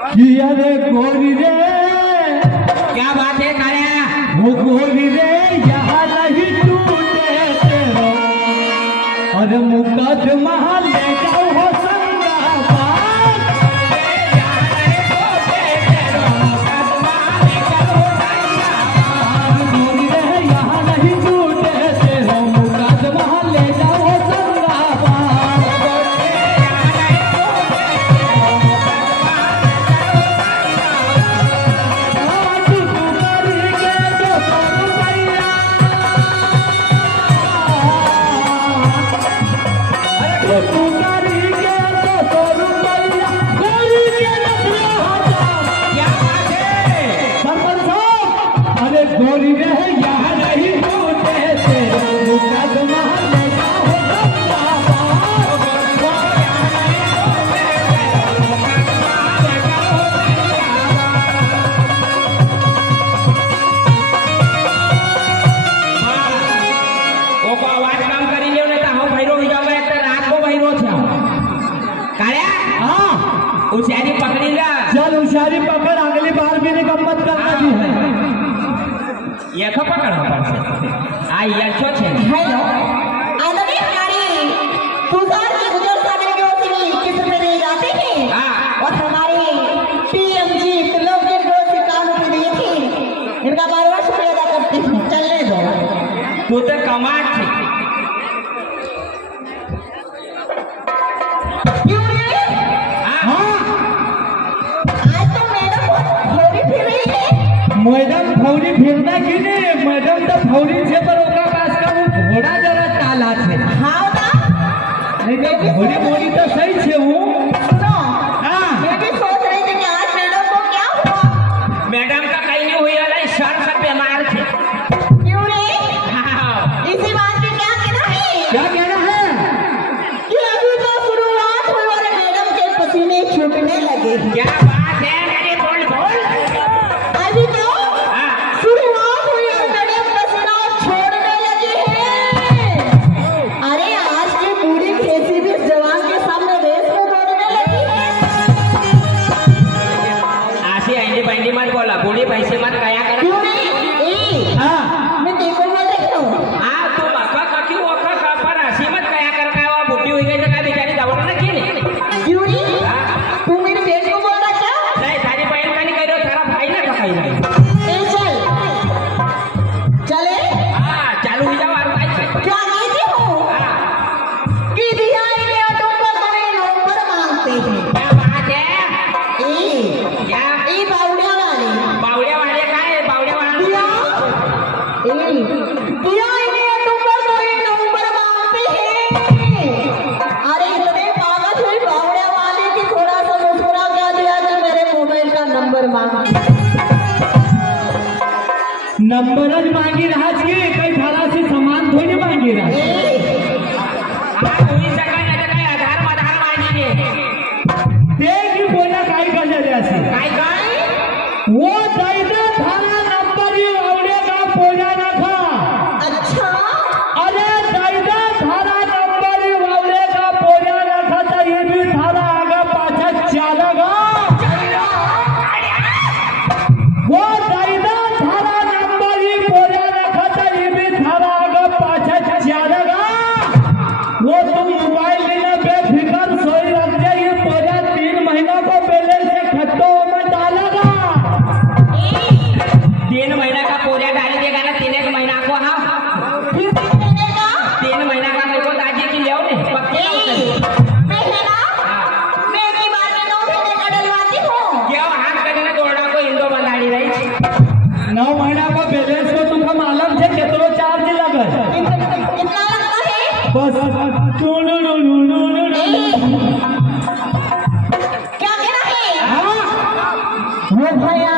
किया रे गोरी रे, क्या बात है कालिया? वो गोरी रे यहाँ नहीं टूटे तेरो, और मुकदमा ले जाओ हो संगाबाद। गोरी रे यहाँ नहीं टूटे तेरो, मुकदमा ले जाओ हो संगाबाद। गोरी रे यहाँ नहीं टूटे तेरो, मुकदमा ले जाओ ओको आवाज काम करी लेव नहीं तो हम भैरो हो जावे। एक तो रात को भैरो था कालिया। हाँ होशियारी पकड़ी ला। चल होशियारी पकड़, अगली बार भी नहीं गम्मत करना भी है। ये पकड़ आ ये छो छे। हेलो आदमी हमारी तुषार की गुजर सागर की ओर से 21 रुपए दिए जाते हैं। हाँ। और हमारे पीएमजी लोग जिनको सिक्कानों पे दिए थे, इनका 12 शुक्रिया अदा करते हैं। चलने दो। तू तो कमाल थी। क्यों रे? हाँ आज तो मैडम थोड़ी फिर रही है। मैडम फौरी फिरना की नहीं, मैडम तो फौरी छे पर ओका पास का वो घोड़ा जरा ताला छे। हाँ ना? नहीं तो घोड़ी बोली तो सही छे वो। सुनो, हाँ मैं भी सोच रही थी कि आज मैडम को क्या हुआ। मैडम का कहीं नहीं हुई है, सर सब बीमार थे। क्यों रे? हाँ। इसी बात पे क्या कहना है? क्या कहना है? कि अभी तो शुरुआत हुई और मैडम के पसीने छूटने लगे। क्या बात है? अरे बोल बोल। अभी तो हाँ। शुरुआत हुई और मैडम पसीना छोड़ने लगे हैं। अरे आज की पूरी खेती भी जवान के सामने रेस में दौड़ने लगी है। आशी आंडी बांडी मत बोला, बूढ़ी पैसे मत कया कर। क्यों रे? ए, हाँ मैं देखो बोल रही हूँ। हाँ तू बापा का क्यों ओका का पर आशी मत कया कर का वो बुढ़ी हुई गई तो का बेचारी दौड़ ना की नहीं। क्यों रे? तू मेरे बेटे को बोल रहा क्या? नहीं तारी बहन का नहीं कह रहे, तेरा भाई ना कहीं नहीं। ए चल, चले? हाँ चालू हो जाओ और भाई से। क्या कहती हूँ? हाँ। कि दिया इन्हें तुमको तुम्हें नंबर मांगते हैं। क्या बात है? क्या ए बावड़िया वाले बावड़े वाले का है? बावड़े वाले दिया इन्हें तुमको तुम्हें नंबर मांगते हैं। अरे इतने पागल हुई बावड़िया वाले की थोड़ा सा मुस्कुरा क्या दिया कि मेरे मोबाइल का नंबर मांग। नंबर आज मांगी राज के कई भरा से सामान थोड़ी मांगी राज। हाँ हुई सका नहीं तो कहीं आधार मधार मांगेंगे। देख बोला काई कर ले से काय काय वो दैदा थाना नंबर ही औड़े का पोजा ना था। अच्छा, अरे दैदा थाना नंबर ही औड़े का पोजा ना था तो ये भी थाना आगे पाछा चलेगा। वो दैदा थाना नंबर ही पोजा ना था तो ये भी थाना आगे पाछा चलेगा। वो तुम मोबाइल लेना बेफिक्र सोई रख दे, ये पोजा 3 महीना को बैलेंस से खत्तों में डालेगा। 3 महीना का पूरा डाल देगा ना, 3 एक महीना को। हाँ फिर कहने का 3 महीना का मेरे को दादी की ले ने पक्के मैं मेरी बात में 9 महीने का डलवाती हूँ। क्या हाथ करने गोड़ा को इंदो बंधाड़ी रही। 9 महीना का बैलेंस को तुमको मालूम है कितना चार्ज लगल? कितना लगता है? बस क्या कहना है? हाँ वो भैया